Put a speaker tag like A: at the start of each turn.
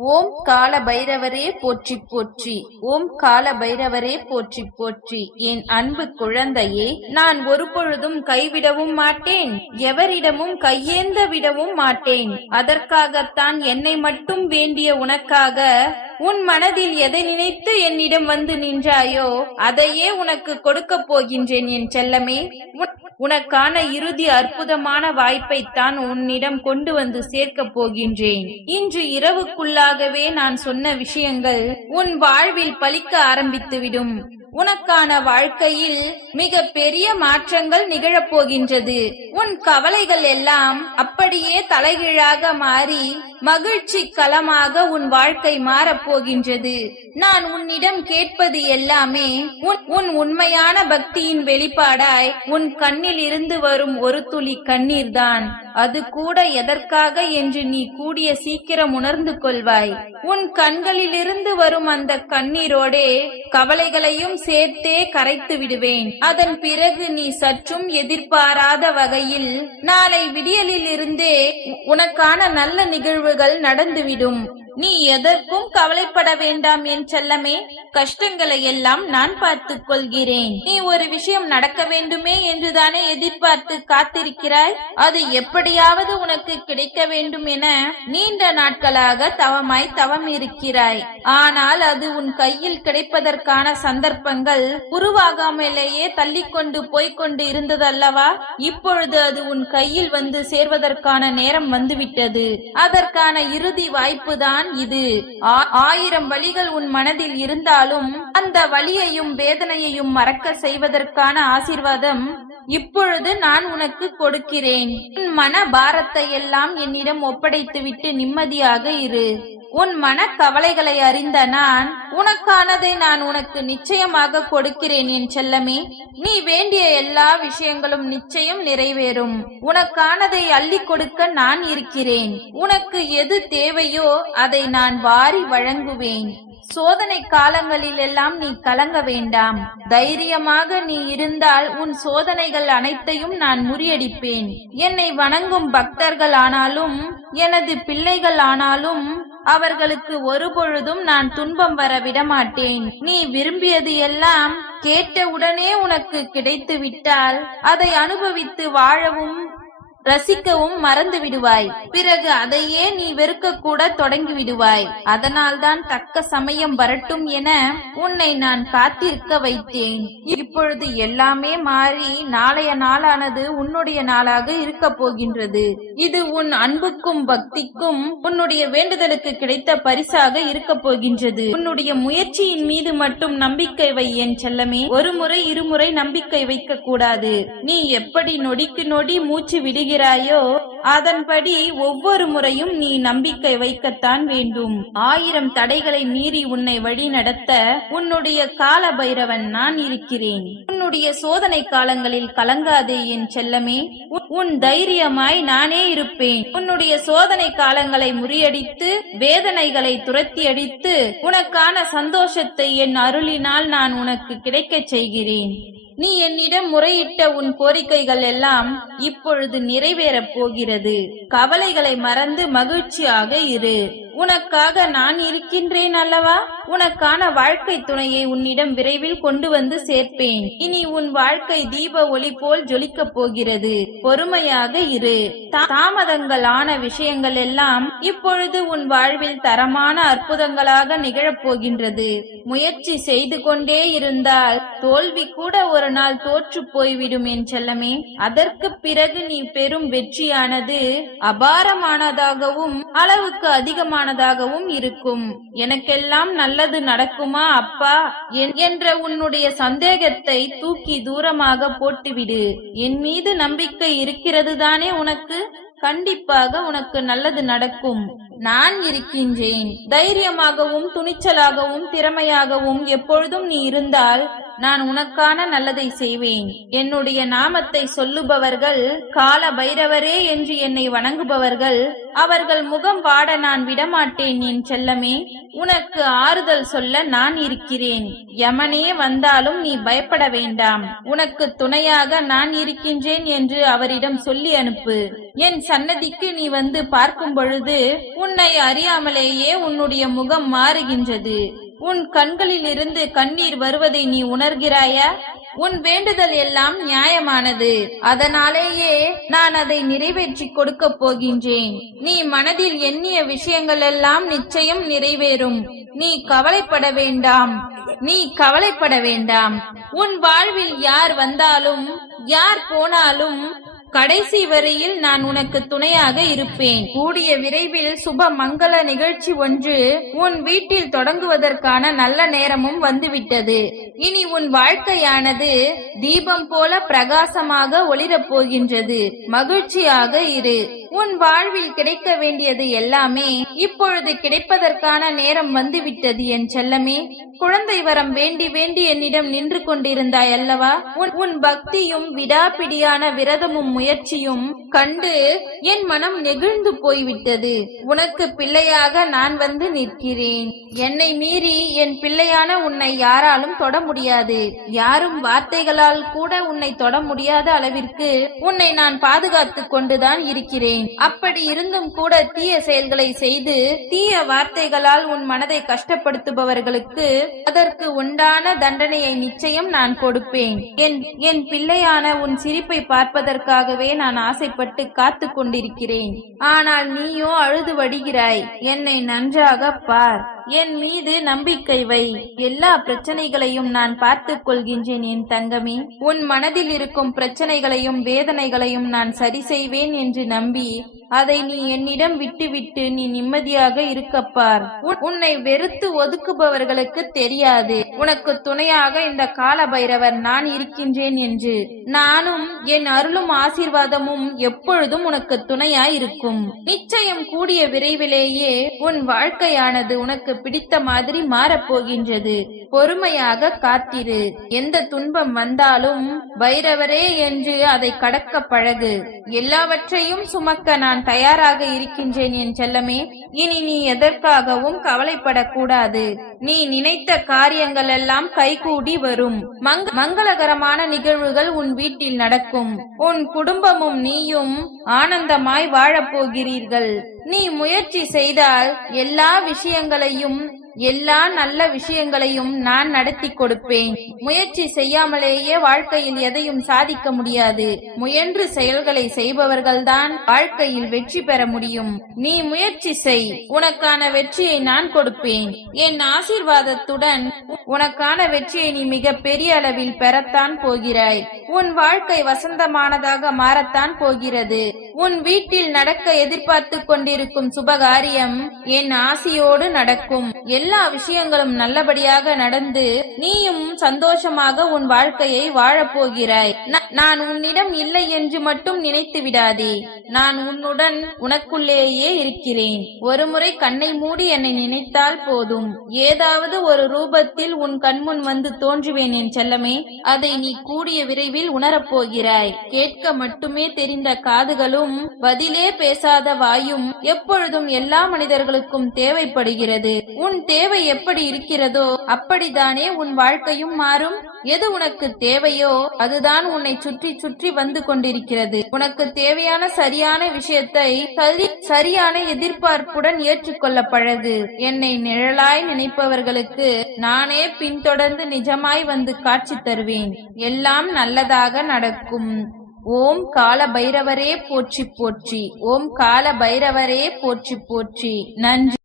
A: ஓம் கால பைரவரே போற்றி போற்றி. ஓம் கால பைரவரே போற்றி போற்றி. என் அன்பு குழந்தையே நான் ஒரு பொழுதும் கைவிடவும் மாட்டேன். எவரிடமும் கையேந்த விடவும் மாட்டேன். அதற்காகத்தான் என்னை மட்டும் வேண்டிய உனக்காக உன் மனதில் எதை நினைத்து என்னிடம் வந்து நின்றாயோ அதையே உனக்கு கொடுக்கப் போகின்றேன் என் செல்லமே. உன்- உனக்கான இறுதி அற்புதமான வாய்ப்பை தான் உன்னிடம் கொண்டு வந்து சேர்க்கப் போகின்றேன். இன்று இரவுக்குள்ளாகவே நான் சொன்ன விஷயங்கள் உன் வாழ்வில் பலிக்க ஆரம்பித்துவிடும். உனக்கான வாழ்க்கையில் மிக பெரிய மாற்றங்கள் நிகழப்போகின்றது. உன் கவலைகள் எல்லாம் அப்படியே தலைகீழாக மாறி மகிழ்ச்சி களமாக உன் வாழ்க்கை மாறப் போகின்றது நான் உன்னிடம் கேட்பது எல்லாமே உன் உன் உண்மையான பக்தியின் வெளிப்பாடாய் உன் கண்ணில் இருந்து வரும் ஒரு துளி கண்ணீர்தான். அது கூட எதற்காக என்று நீ கூடிய சீக்கிரம் உணர்ந்து கொள்வாய். உன் கண்களிலிருந்து வரும் அந்த கண்ணீரோடே கவலைகளையும் சேர்த்தே கரைத்து விடுவேன். அதன் பிறகு நீ சற்றும் எதிர்பாராத வகையில் நாளை விடியலில் இருந்தே உனக்கான நல்ல நிகழ்வுகள் நடந்துவிடும். நீ எதற்கும் கவலைப்பட வேண்டாம் என் செல்லமே. கஷ்டங்களை எல்லாம் நான் பார்த்துக் கொள்கிறேன். நீ ஒரு விஷயம் நடக்க வேண்டுமே என்றுதானே எதிர்பார்த்து காத்திருக்கிறாய்? அது எப்படியாவது உனக்கு கிடைக்க வேண்டும் என நீண்ட நாட்களாக தவமாய் தவம் இருக்கிறாய். ஆனால் அது உன் கையில் கிடைப்பதற்கான சந்தர்ப்பங்கள் உருவாகாமலேயே தள்ளிக்கொண்டு போய்க்கொண்டு இருந்ததல்லவா? இப்பொழுது அது உன் கையில் வந்து சேர்வதற்கான நேரம் வந்துவிட்டது. அதற்கான இறுதி வாய்ப்புதான் இது. ஆ- ஆயிரம் வழிகள் உன் மனதில் இருந்தாலும் அந்த வலியையும் வேதனையையும் மறக்க செய்வதற்கான ஆசீர்வாதம் இப்பொழுது நான் உனக்கு கொடுக்கிறேன். உன் மன பாரத்தை எல்லாம் என்னிடம் ஒப்படைத்துவிட்டு நிம்மதியாக இரு. உன் மனக்கவலைகளை கவலைகளை அறிந்த நான் உனக்கானதை நான் உனக்கு நிச்சயமாக கொடுக்கிறேன் என் செல்லமே. நீ வேண்டிய எல்லா விஷயங்களும் நிச்சயம் நிறைவேறும். உனக்கானதை அள்ளி கொடுக்க நான் இருக்கிறேன். உனக்கு எது தேவையோ அதை நான் வாரி வழங்குவேன். சோதனை காலங்களில் எல்லாம் நீ கலங்க வேண்டாம். தைரியமாக நீ இருந்தால் உன் சோதனைகள் அனைத்தையும் நான் முறியடிப்பேன். என்னை வணங்கும் பக்தர்கள் ஆனாலும் எனது பிள்ளைகள் ஆனாலும் அவர்களுக்கு ஒருபொழுதும் நான் துன்பம் வர விடமாட்டேன். நீ விரும்பியது எல்லாம் கேட்டவுடனே உனக்கு கிடைத்து விட்டால் அதை அனுபவித்து வாழவும் ரசிக்கவும் மறந்து விடுவாய் பிறகு அதையே நீ வெறுக்க கூட தொடங்கி விடுவாய் அதனால்தான் தக்க சமயம் வரட்டும் என உன்னை நான் காத்திருக்க வைத்தேன். இப்பொழுது எல்லாமே மாறி நாளைய நாளானது உன்னுடைய நாளாக இருக்க போகின்றது. இது உன் அன்புக்கும் பக்திக்கும் உன்னுடைய வேண்டுதலுக்கு கிடைத்த பரிசாக இருக்க போகின்றது. உன்னுடைய முயற்சியின் மீது மட்டும் நம்பிக்கை வை என் செல்லமே. ஒரு முறை இருமுறை நம்பிக்கை வைக்க கூடாது. நீ எப்படி நொடிக்கு நொடி மூச்சு செய்கிறாயோ அதன்படி ஒவ்வொரு முறையும் நீ நம்பிக்கை வைக்கத்தான் வேண்டும். ஆயிரம் தடைகளை மீறி உன்னை வழி நடத்த உன்னுடைய கால பைரவன் நான் இருக்கிறேன். உன்னுடைய சோதனை காலங்களில் கலங்காதே என் செல்லமே. உன்- உன் தைரியமாய் நானே இருப்பேன். உன்னுடைய சோதனை காலங்களை முறியடித்து வேதனைகளை துரத்தி அடித்து உனக்கான சந்தோஷத்தை என் அருளினால் நான் உனக்கு கிடைக்கச் செய்கிறேன். நீ என்னிடம் முறையிட்ட உன் கோரிக்கைகள் எல்லாம் இப்பொழுது நிறைவேறப் போகிறது. கவலைகளை மறந்து மகிழ்ச்சியாக இரு. உனக்காக நான் இருக்கின்றேன் அல்லவா? உனக்கான வாழ்க்கை துணையை உன்னிடம் விரைவில் கொண்டு வந்து சேர்ப்பேன். இனி உன் வாழ்க்கை தீப ஒளி போல் ஜொலிக்கப் போகிறது. பொறுமையாக இரு. தாமதங்கள் ஆன விஷயங்கள் எல்லாம் இப்பொழுது உன் வாழ்வில் தரமான அற்புதங்களாக நிகழப்போகின்றது முயற்சி செய்து கொண்டே இருந்தால் தோல்வி கூட ஒரு நாள் தோற்று போய்விடும் என் செல்லமே. அதற்கு பிறகு நீ பெறும் வெற்றியானது அபாரமானதாகவும் அளவுக்கு அதிகமானதாகவும் இருக்கும். எனக்கெல்லாம் நல்லது நடக்குமா அப்பா? என்- என்ற உன்னுடைய சந்தேகத்தை தூக்கி தூரமாக போட்டுவிடு. என் மீது நம்பிக்கை இருக்கிறது தானே உனக்கு? கண்டிப்பாக உனக்கு நல்லது நடக்கும். நான் இருக்கின்றேன். தைரியமாகவும் துணிச்சலாகவும் திறமையாகவும் எப்பொழுதும் நீ இருந்தால் நான் உனக்கான நல்லதை செய்வேன். என்னுடைய நாமத்தை சொல்லுபவர்கள் கால பைரவரே என்று என்னை வணங்குபவர்கள் அவர்கள் முகம் வாட நான் விடமாட்டேன் என் செல்லமே உனக்கு ஆறுதல் சொல்ல நான் இருக்கிறேன். யமனே வந்தாலும் நீ பயப்பட வேண்டாம். உனக்கு துணையாக நான் இருக்கின்றேன் என்று அவரிடம் சொல்லி அனுப்பு. என் சன்னதிக்கு நீ வந்து பார்க்கும் பொழுது உன்னை அறியாமலேயே உன்னுடைய முகம் மாறுகின்றது. உன் கண்களில் இருந்து கண்ணீர் வருவதை நீ உணர்கிறாயா? உன் வேண்டுதல் எல்லாம் நியாயமானது. அதனாலேயே நான் அதை நிறைவேற்றி கொடுக்க போகின்றேன். நீ மனதில் எண்ணிய விஷயங்கள் எல்லாம் நிச்சயம் நிறைவேறும். நீ கவலைப்பட வேண்டாம். நீ கவலைப்பட வேண்டாம். உன் வாழ்வில் யார் வந்தாலும் யார் போனாலும் கடைசி வரையில் நான் உனக்கு துணையாக இருப்பேன். கூடிய விரைவில் சுப மங்கள நிகழ்ச்சி ஒன்று உன் வீட்டில் தொடங்குவதற்கான நல்ல நேரமும் வந்துவிட்டது. இனி உன் வாழ்க்கையானது தீபம் போல பிரகாசமாக ஒளிரப் போகின்றது. மகிழ்ச்சியாக இரு. உன் வாழ்வில் கிடைக்க வேண்டியது எல்லாமே இப்பொழுது கிடைப்பதற்கான நேரம் வந்துவிட்டது என் செல்லமே. குழந்தை வரம் வேண்டி வேண்டி என்னிடம் நின்று கொண்டிருந்தாய் அல்லவா? உன் உன் பக்தியும் விடாபிடியான விரதமும் முயற்சியும் கண்டு என் மனம் நெகிழ்ந்து போய்விட்டது. உனக்கு பிள்ளையாக நான் வந்து நிற்கிறேன். என்னை மீறி என் பிள்ளையான உன்னை யாராலும் தொட முடியாது. யாரும் வார்த்தைகளால் கூட உன்னை தொட முடியாத அளவிற்கு உன்னை நான் பாதுகாத்து கொண்டுதான் இருக்கிறேன். அப்படி இருந்தும் கூட தீய செயல்களை செய்து தீய வார்த்தைகளால் உன் மனதை கஷ்டப்படுத்துபவர்களுக்கு அதற்கு உண்டான தண்டனையை நிச்சயம் நான் கொடுப்பேன். என் என் பிள்ளையான உன் சிரிப்பை பார்ப்பதற்காக உனக்காகவே நான் ஆசைப்பட்டு காத்து கொண்டிருக்கிறேன் ஆனால் நீயோ அழுது வடிகிறாய். என்னை நன்றாக பார். என் மீது நம்பிக்கை வை. எல்லா பிரச்சனைகளையும் நான் பார்த்துக் கொள்கின்றேன் என் தங்கமே. உன் மனதில் இருக்கும் பிரச்சனைகளையும் வேதனைகளையும் நான் சரி செய்வேன் என்று நம்பி அதை நீ என்னிடம் விட்டுவிட்டு நீ நிம்மதியாக இருக்கப்பார் உன்னை வெறுத்து ஒதுக்குபவர்களுக்கு தெரியாது. உனக்கு துணையாக இந்த கால பைரவர் நான் இருக்கின்றேன் என்று. நானும் என் அருளும் ஆசீர்வாதமும் எப்பொழுதும் உனக்கு துணையாய் இருக்கும் நிச்சயம் கூடிய விரைவிலேயே உன் வாழ்க்கையானது உனக்கு பிடித்த மாதிரி மாறப்போகின்றது. பொறுமையாக காத்திரு. எந்த துன்பம் வந்தாலும் பைரவரே என்று அதை கடக்க பழகு. எல்லாவற்றையும் சுமக்க நான் தயாராக இருக்கின்றேன் என் செல்லமே. இனி நீ எதற்காகவும் கவலைப்படக்கூடாது. நீ நினைத்த காரியங்கள் எல்லாம் கைகூடி வரும். மங்களகரமான நிகழ்வுகள் உன் வீட்டில் நடக்கும். உன் குடும்பமும் நீயும் ஆனந்தமாய் வாழப் போகிறீர்கள். நீ முயற்சி செய்தால் எல்லா விஷயங்களையும் எல்லா நல்ல விஷயங்களையும் நான் நடத்தி கொடுப்பேன். முயற்சி செய்யாமலேயே வாழ்க்கையில் எதையும் சாதிக்க முடியாது. முயன்று செயல்களை செய்பவர்கள்தான் வாழ்க்கையில் வெற்றி பெற முடியும். நீ முயற்சி செய். உனக்கான வெற்றியை நான் கொடுப்பேன். என் ஆசீர்வாதத்துடன் உனக்கான வெற்றியை நீ மிக பெரிய அளவில் பெறத்தான் போகிறாய். உன் வாழ்க்கை வசந்தமானதாக மாறத்தான் போகிறது. உன் வீட்டில் நடக்க எதிர்பார்த்து கொண்டிருக்கும் சுபகாரியம் என் ஆசியோடு நடக்கும். எல்லா விஷயங்களும் நல்லபடியாக நடந்து நீயும் சந்தோஷமாக உன் வாழ்க்கையை வாழப் போகிறாய் நான் உன்னிடம் இல்லை என்று மட்டும் நினைத்து விடாதே. நான் உன்னுடன் உனக்குள்ளேயே இருக்கிறேன். ஒருமுறை கண்ணை மூடி என்னை நினைத்தால் போதும். ஏதாவது ஒரு ரூபத்தில் உன் கண்முன் வந்து தோன்றுவேன் என் செல்லமே அதை நீ கூடிய விரைவில் உணரப் போகிறாய் கேட்க மட்டுமே தெரிந்த காதுகளும் பதிலே பேசாத வாயும் எப்பொழுதும் எல்லா மனிதர்களுக்கும் தேவைப்படுகிறது. உன் தேவை எப்படி இருக்கிறதோ அப்படித்தானே உன் வாழ்க்கையும் மாறும். எது உனக்கு தேவையோ அதுதான் உன்னை சுற்றி சுற்றி வந்து கொண்டிருக்கிறது. உனக்கு தேவையான சரியான விஷயத்தை சரி சரியான எதிர்பார்ப்புடன் ஏற்றுக்கொள்ள பழகு என்னை நிழலாய் நினைப்பவர்களுக்கு நானே பின்தொடர்ந்து நிஜமாய் வந்து காட்சி தருவேன். எல்லாம் நல்லதாக நடக்கும். ஓம் கால பைரவரே போற்றி போற்றி. ஓம் கால பைரவரே போற்றி போற்றி. நன்றி.